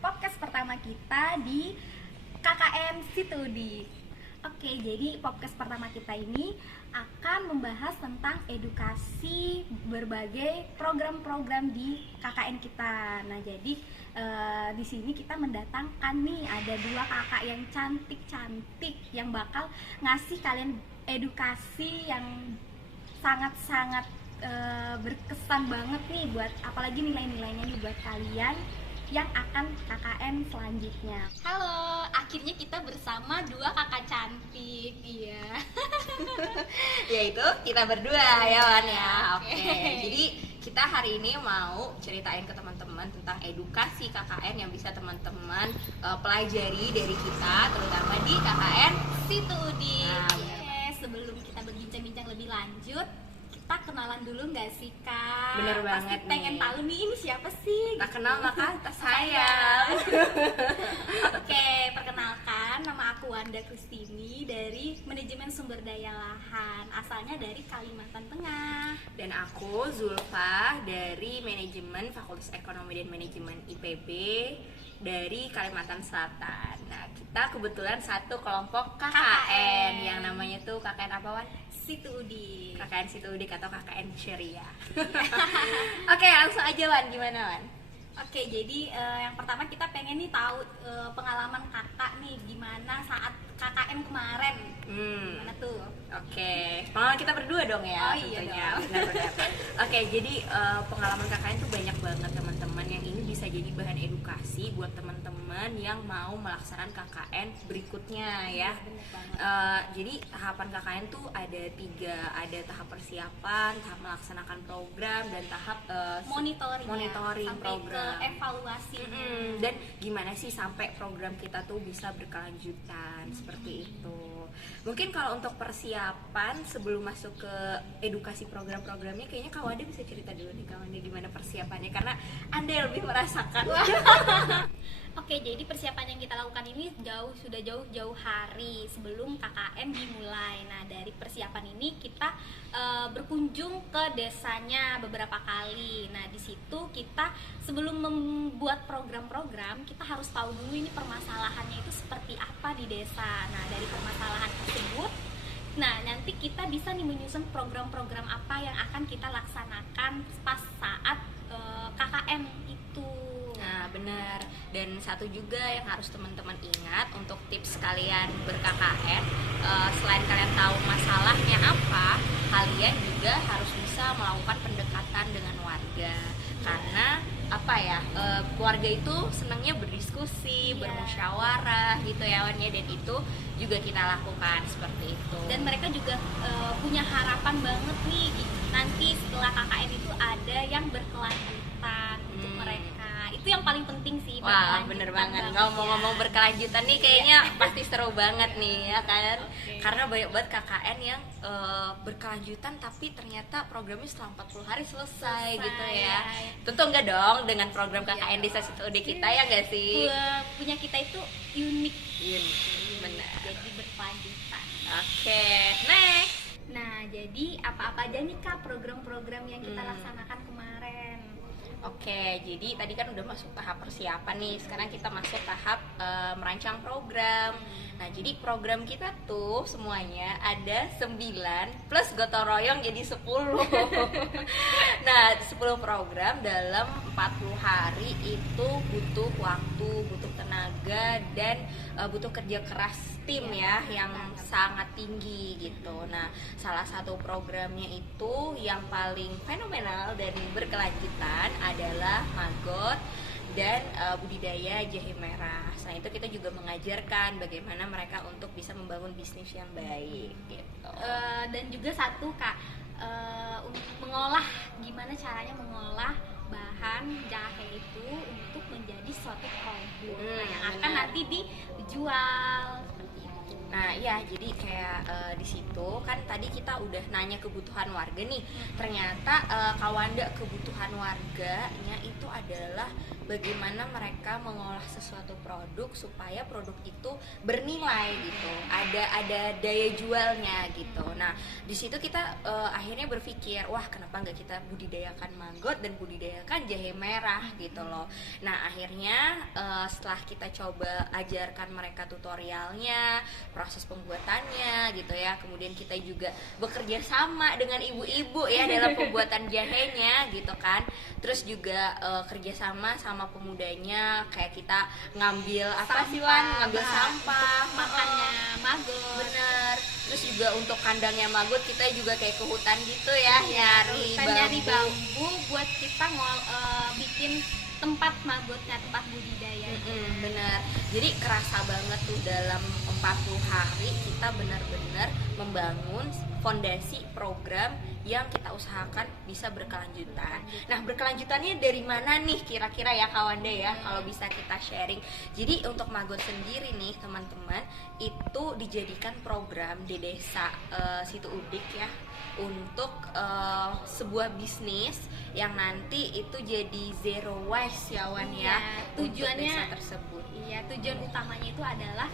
podcast pertama kita di KKN Situdi. Oke, jadi podcast pertama kita ini akan membahas tentang edukasi berbagai program-program di KKN kita. Nah, jadi di sini kita mendatangkan nih ada dua kakak yang cantik-cantik yang bakal ngasih kalian edukasi yang sangat-sangat berkesan banget nih buat apalagi nilai-nilainya nih buat kalian yang akan KKN selanjutnya. Halo, akhirnya kita bersama dua kakak cantik, iya. Yaitu kita berdua ya Wan ya. Oke. Jadi kita hari ini mau ceritain ke teman-teman tentang edukasi KKN yang bisa teman-teman pelajari dari kita, terutama di KKN Situdi. Nah, Oke, sebelum kita berbincang-bincang lebih lanjut, kita kenalan dulu nggak sih Kak? Bener Pasti banget pengen nih. tahu nih ini siapa sih? tak kenal maka tak sayang. Oke, perkenalkan nama aku Wanda Kristini dari Manajemen Sumber Daya Lahan, asalnya dari Kalimantan Tengah. Dan aku Zulfa dari Manajemen Fakultas Ekonomi dan Manajemen IPB dari Kalimantan Selatan. Nah, kita kebetulan satu kelompok KKN yang namanya tuh KKN apa Wan? Situdi. KKN Situdik atau KKN Syariah. Oke, langsung aja Wan, gimana Wan? Oke, jadi yang pertama kita pengen nih tahu pengalaman kakak nih gimana saat KKN kemarin. Gimana tuh? Oke, pengalaman kita berdua dong ya. Oh, iya tentunya. dong. Benar-benar. Oke, jadi pengalaman KKN tuh banyak banget teman-teman yang ini bisa jadi bahan edukasi buat teman-teman yang mau melaksanakan KKN berikutnya ya. Bener banget. Jadi tahapan KKN tuh ada tiga, ada tahap persiapan, tahap melaksanakan program, dan tahap monitoring sampai program. ke evaluasi. Dan gimana sih sampai program kita tuh bisa berkelanjutan seperti itu. Mungkin kalau untuk persiapan sebelum masuk ke edukasi program-programnya, kayaknya Kak Wanda bisa cerita dulu nih Kak Wanda gimana persiapannya, karena Anda yang lebih merasakan. Oke, jadi persiapan yang kita lakukan ini sudah jauh-jauh hari sebelum KKN dimulai. Nah, dari persiapan ini kita berkunjung ke desanya beberapa kali. Nah, di situ kita sebelum membuat program-program, kita harus tahu dulu ini permasalahannya itu seperti apa di desa. Nah, dari permasalahan tersebut, nah nanti kita bisa nih menyusun program-program apa yang akan kita laksanakan pas saat KKN itu. Nah benar, dan satu juga yang harus teman-teman ingat untuk tips kalian ber-KKN, selain kalian tahu masalahnya apa, kalian juga harus bisa melakukan pendekatan dengan warga. Karena apa ya, keluarga itu senangnya berdiskusi, bermusyawarah gitu ya Wan ya, dan itu juga kita lakukan seperti itu. Dan mereka juga punya harapan banget nih nanti setelah KKN itu ada yang berkelanjutan untuk mereka. Itu yang paling penting sih. Wah bener banget, ngomong-ngomong berkelanjutan nih kayaknya pasti seru banget nih ya kan. Karena banyak banget KKN yang berkelanjutan tapi ternyata programnya setelah 40 hari selesai gitu ya. Tentu enggak dong dengan program KKN Desa Situdi kita ya enggak sih? Punya kita itu unik. Benar. Jadi berkelanjutan. Oke, next. Nah, jadi apa-apa aja nih Kak program-program yang kita laksanakan kemarin? Oke, jadi tadi kan udah masuk tahap persiapan nih. Sekarang kita masuk tahap merancang program. Nah, jadi program kita tuh semuanya ada 9 plus gotong royong jadi 10. Nah, 10 program dalam 40 hari itu butuh waktu, butuh tenaga, dan butuh kerja keras tim ya yang sangat tinggi gitu. Nah, salah satu programnya itu yang paling fenomenal dan berkelanjutan adalah Magot dan budidaya jahe merah. Selain itu kita juga mengajarkan bagaimana mereka untuk bisa membangun bisnis yang baik gitu. Dan juga satu Kak, untuk mengolah, gimana caranya mengolah bahan jahe itu untuk menjadi suatu produk yang akan nanti dijual seperti itu. Nah iya, jadi kayak di situ kan tadi kita udah nanya kebutuhan warga nih. Ternyata Kak Wanda, kebutuhan warganya itu adalah bagaimana mereka mengolah sesuatu produk supaya produk itu bernilai gitu, ada daya jualnya gitu. Nah di situ kita akhirnya berpikir, wah kenapa nggak kita budidayakan maggot dan budidayakan jahe merah gitu loh. Nah akhirnya setelah kita coba ajarkan mereka tutorialnya, proses pembuatannya gitu ya, kemudian kita juga bekerja sama dengan ibu-ibu ya dalam pembuatan jahenya gitu kan. Terus juga kerjasama sama pemudanya, kayak kita ngambil apa sih Wan, ngambil sampah, makannya maggot. bener. Terus juga untuk kandangnya maggot kita juga kayak ke hutan gitu ya, nyari bambu buat kita bikin tempat maggotnya, tempat budidaya. Bener. Jadi kerasa banget tuh dalam 40 hari kita benar-benar membangun fondasi program yang kita usahakan bisa berkelanjutan. Nah, berkelanjutannya dari mana nih kira-kira ya Kawanda ya, kalau bisa kita sharing. Jadi untuk maggot sendiri nih teman-teman, itu dijadikan program di desa Situ Udik ya, untuk sebuah bisnis yang nanti itu jadi zero waste ya Wan ya, tujuannya untuk desa tersebut. Iya, tujuan utamanya itu adalah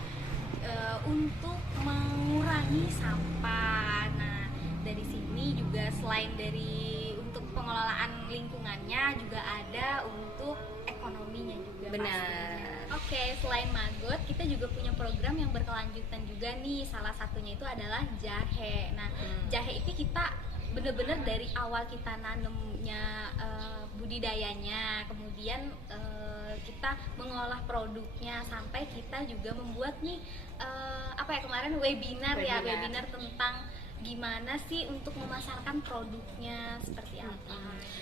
untuk mengurangi sampah. Nah, dari sini juga selain dari untuk pengelolaan lingkungannya, juga ada untuk ekonominya juga. Benar. Oke, selain maggot, kita juga punya program yang berkelanjutan juga nih. Salah satunya itu adalah jahe. Nah, jahe itu kita bener-bener dari awal kita nanemnya, budidayanya, kemudian kita mengolah produknya, sampai kita juga membuat nih kemarin webinar tentang gimana sih untuk memasarkan produknya seperti apa.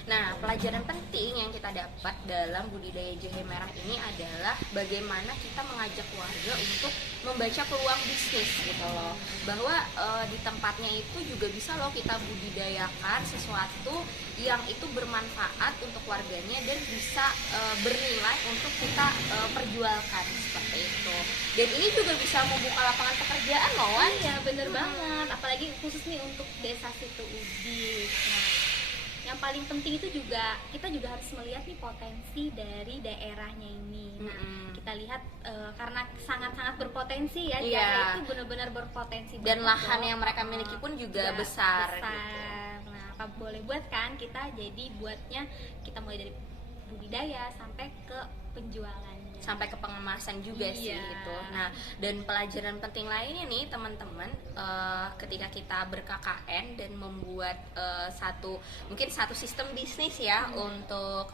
Nah, pelajaran penting yang kita dapat dalam budidaya jahe merah ini adalah bagaimana kita mengajak warga untuk membaca peluang bisnis gitu loh. Bahwa di tempatnya itu juga bisa loh kita budidayakan sesuatu yang itu bermanfaat untuk warganya dan bisa bernilai untuk kita perjualkan seperti itu. Dan ini juga bisa membuka lapangan pekerjaan loh Wan. Iya, bener banget. Apalagi khusus nih untuk desa Situ Udik. Nah, yang paling penting itu juga kita juga harus melihat nih potensi dari daerahnya ini. Nah, kita lihat karena sangat-sangat berpotensi ya, jahe itu benar-benar berpotensi. Dan lahan yang mereka miliki pun juga besar. Gitu. Nah, apa boleh buat kan kita jadi buatnya kita mulai dari budidaya sampai ke penjualan, sampai ke pengemasan juga sih itu. Nah, dan pelajaran penting lainnya nih teman-teman, ketika kita ber-KKN dan membuat satu sistem bisnis ya untuk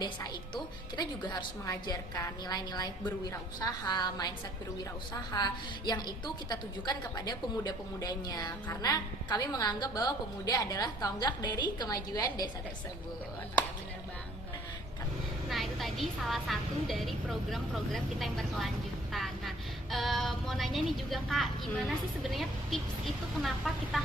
desa itu, kita juga harus mengajarkan nilai-nilai berwirausaha, mindset berwirausaha yang itu kita tujukan kepada pemuda-pemudanya, karena kami menganggap bahwa pemuda adalah tonggak dari kemajuan desa tersebut. Iya, benar banget. Nah, itu tadi salah satu dari program-program kita yang berkelanjutan. Nah, mau nanya nih juga Kak, gimana sih sebenarnya tips itu kenapa kita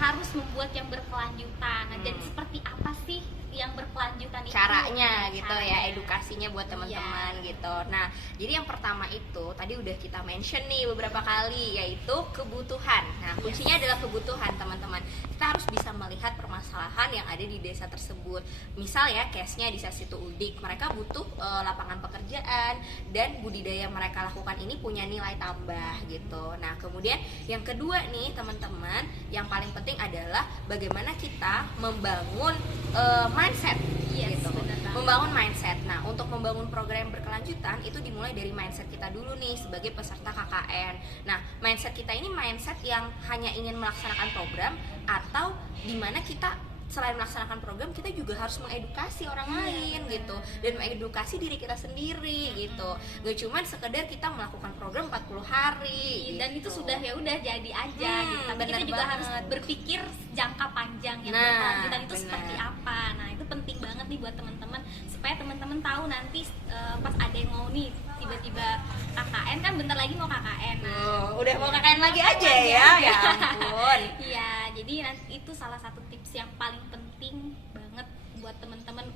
harus membuat yang berkelanjutan? Nah, dan seperti apa sih yang berkelanjutan itu? Caranya gitu ya, edukasinya buat teman-teman gitu. Nah, jadi yang pertama itu tadi udah kita mention nih beberapa kali, yaitu kebutuhan. Nah, kuncinya adalah kebutuhan teman-teman. Kita harus bisa melihat permasalahan yang ada di desa tersebut. Misal ya, case-nya di Situ Udik, mereka butuh lapangan pekerjaan dan budidaya mereka lakukan ini punya nilai tambah gitu. Nah, kemudian yang kedua nih teman-teman, yang paling penting adalah bagaimana kita membangun mindset gitu. Membangun mindset. Nah, untuk membangun program berkelanjutan itu dimulai dari mindset kita dulu nih sebagai peserta KKN. Nah, mindset kita ini mindset yang hanya ingin melaksanakan program, atau dimana kita selain melaksanakan program kita juga harus mengedukasi orang lain gitu, dan mengedukasi diri kita sendiri gitu. Gak cuman sekedar kita melakukan program 40 hari dan gitu. itu sudah ya udah jadi aja gitu. Tapi kita juga harus berpikir jangka panjang yang berkelanjutan itu seperti apa. Nah, itu penting banget nih buat teman-teman supaya teman-teman tahu nanti pas ada yang mau nih tiba-tiba KKN, kan bentar lagi mau KKN. Udah mau KKN lagi aja ya. Ya ampun. Iya, jadi itu salah satu tips yang paling penting banget buat teman-teman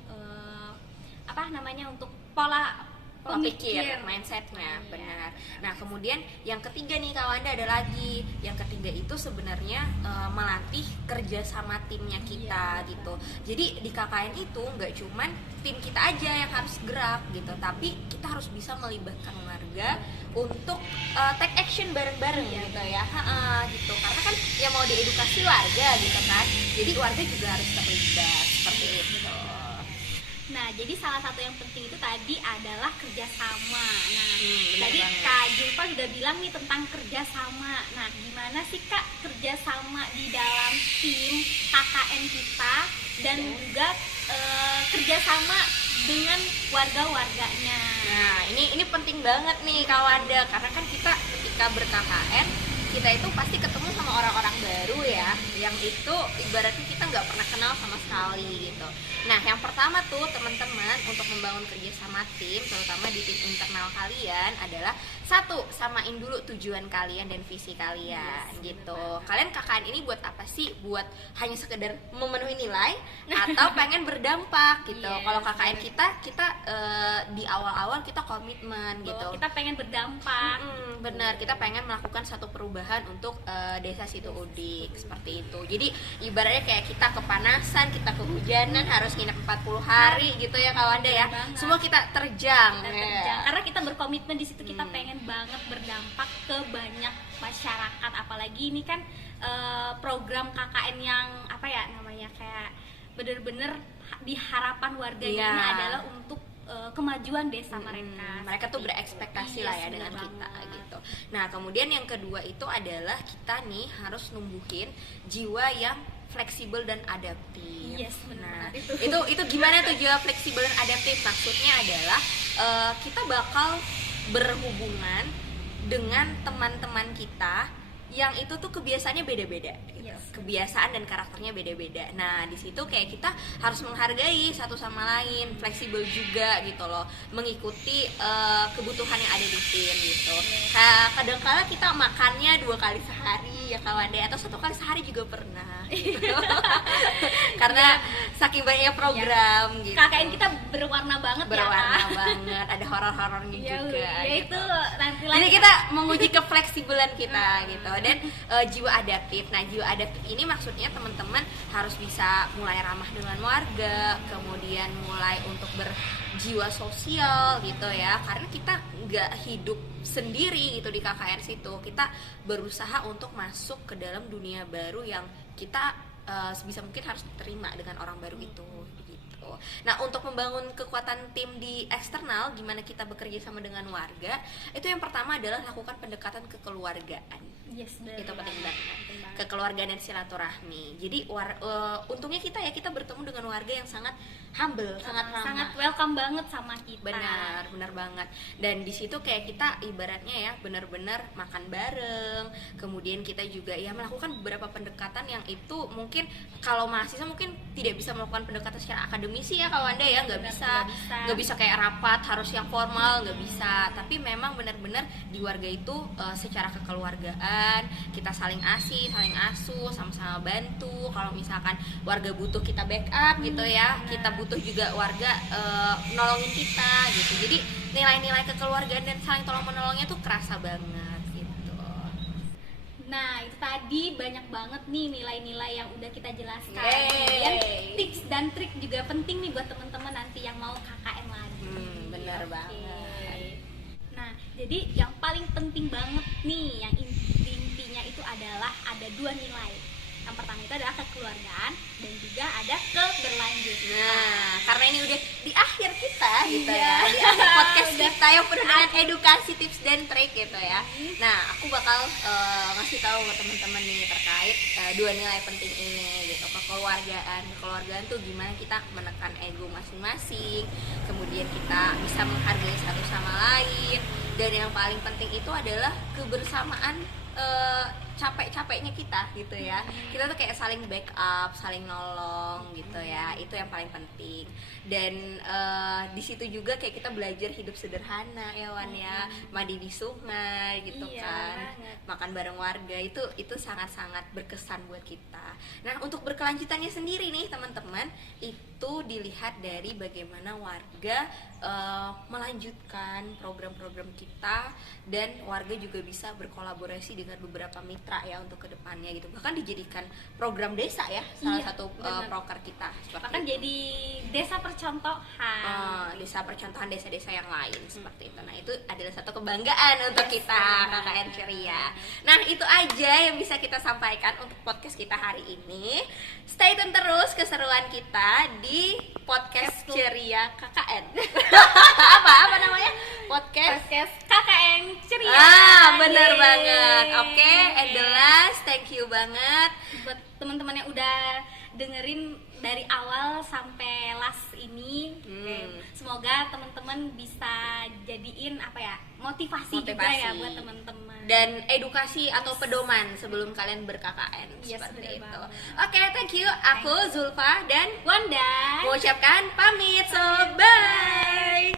untuk pola pikir, mindsetnya, benar. Nah kemudian yang ketiga nih Kak Wanda ada lagi. Yang ketiga itu sebenarnya melatih kerja sama timnya kita gitu. Jadi di KKN itu nggak cuman tim kita aja yang harus gerak gitu, tapi kita harus bisa melibatkan warga untuk take action bareng-bareng gitu ya. Gitu. Karena kan yang mau diedukasi warga gitu kan. Jadi warga juga harus terlibat seperti itu. Nah, jadi salah satu yang penting itu tadi adalah kerjasama. Nah, benar tadi banget. Kak Julfa juga bilang nih tentang kerjasama. Nah, gimana sih Kak kerjasama di dalam tim KKN kita dan juga kerjasama dengan warga-warganya. Nah, ini penting banget nih Kak Wanda, karena kan kita ketika ber-KKN kita itu pasti ketemu sama orang-orang baru ya, yang itu ibaratnya kita nggak pernah kenal sama sekali gitu. Nah, yang pertama tuh teman-teman untuk membangun kerjasama tim, terutama di tim internal kalian adalah satu, samain dulu tujuan kalian dan visi kalian gitu. Kalian KKN ini buat apa sih? Buat hanya sekedar memenuhi nilai atau pengen berdampak gitu. Kalau KKN kita di awal-awal kita komitmen gitu. Kita pengen berdampak. Benar, kita pengen melakukan satu perubahan untuk desa Situ Udik seperti itu. Jadi ibaratnya kayak kita kepanasan, kita kehujanan, harus nginep 40 hari gitu ya Kak Wanda ya. Semua kita terjang. Karena kita berkomitmen di situ, kita pengen banget berdampak ke banyak masyarakat. Apalagi ini kan program KKN yang apa ya namanya, kayak bener-bener di harapan warganya ini adalah untuk kemajuan desa mereka. Mereka tuh berekspektasi lah ya dengan kita gitu. Nah kemudian yang kedua itu adalah kita nih harus numbuhin jiwa yang fleksibel dan adaptif. Benar. Nah itu gimana tuh jiwa fleksibel dan adaptif? Maksudnya adalah kita bakal berhubungan dengan teman-teman kita yang itu tuh kebiasaannya beda-beda gitu. Kebiasaan dan karakternya beda-beda. Nah di situ kayak kita harus menghargai satu sama lain, fleksibel juga gitu loh, mengikuti kebutuhan yang ada di tim gitu. Kadang-kala kita makannya 2 kali sehari ya kawan deh, atau 1 kali sehari juga pernah gitu. Karena saking banyaknya program gitu. KKN kita berwarna banget banget, ada horor-horornya juga itu gitu. nanti Jadi kita menguji kefleksibelan kita gitu, dan jiwa adaptif. Nah jiwa adaptif ini maksudnya teman-teman harus bisa mulai ramah dengan warga, kemudian mulai untuk berjiwa sosial gitu ya, karena kita nggak hidup sendiri gitu di KKN situ. Kita berusaha untuk masuk ke dalam dunia baru yang kita sebisa mungkin harus diterima dengan orang baru itu gitu. Nah untuk membangun kekuatan tim di eksternal, gimana kita bekerja sama dengan warga, itu yang pertama adalah lakukan pendekatan kekeluargaan. Itu penting banget. Kekeluargaan dan silaturahmi. Jadi untungnya kita bertemu dengan warga yang sangat humble, sangat welcome banget sama kita. Benar banget. Dan di situ kayak kita ibaratnya ya benar-benar makan bareng. Kemudian kita juga ya melakukan beberapa pendekatan yang itu mungkin kalau mahasiswa mungkin tidak bisa melakukan pendekatan secara akademisi ya kawan ya, nggak bisa kayak rapat harus yang formal, nggak bisa. Tapi memang benar-benar di warga itu secara kekeluargaan kita saling saling asuh, sama-sama bantu. Kalau misalkan warga butuh kita backup gitu ya, kita butuh juga warga nolongin kita gitu. Jadi nilai-nilai kekeluargaan dan saling tolong menolongnya tuh kerasa banget gitu. Nah itu tadi banyak banget nih nilai-nilai yang udah kita jelaskan. Kemudian tips dan trik juga penting nih buat teman-teman nanti yang mau KKN lagi. Benar banget. Nah jadi yang paling penting banget nih, yang intinya itu adalah ada 2 nilai. Yang pertama itu adalah kekeluargaan dan juga ada keberlanjutan. Nah, karena ini udah di akhir kita gitu ya, di akhir podcast kita yang penuh dengan edukasi, tips dan trik gitu ya. Nah, aku bakal ngasih tahu ke teman-teman nih terkait 2 nilai penting ini gitu. Kekeluargaan tuh gimana kita menekan ego masing-masing, kemudian kita bisa menghargai satu sama lain, dan yang paling penting itu adalah kebersamaan capek-capeknya kita gitu ya. Kita tuh kayak saling backup, saling nolong gitu ya. Itu yang paling penting. Dan di situ juga kayak kita belajar hidup sederhana ya Wan ya. Mandi di sungai gitu kan. Makan bareng warga, itu sangat-sangat berkesan buat kita. Nah, untuk berkelanjutannya sendiri nih teman-teman, itu itu dilihat dari bagaimana warga melanjutkan program-program kita, dan warga juga bisa berkolaborasi dengan beberapa mitra ya untuk kedepannya gitu. Bahkan dijadikan program desa ya, salah Iya, satu benar. proker kita. Seperti Bahkan itu. jadi desa percontohan. Desa percontohan desa-desa yang lain seperti itu. Nah, itu adalah satu kebanggaan untuk kita KKN Ceria. Nah, itu aja yang bisa kita sampaikan untuk podcast kita hari ini. Stay tune terus keseruan kita di podcast Ceria KKN. apa namanya? Podcast KKN Ceria. bener Yeay. banget. Oke, and the last, thank you banget. Buat teman-teman yang udah dengerin dari awal sampai last ini, oke, semoga teman-teman bisa jadiin apa ya, motivasi juga Motivasi. ya buat teman-teman. Dan edukasi atau pedoman sebelum kalian ber-KKN Yes, seperti bener itu. banget. Oke, thank you. Aku Zulfa dan Wanda. mengucapkan pamit. So, bye.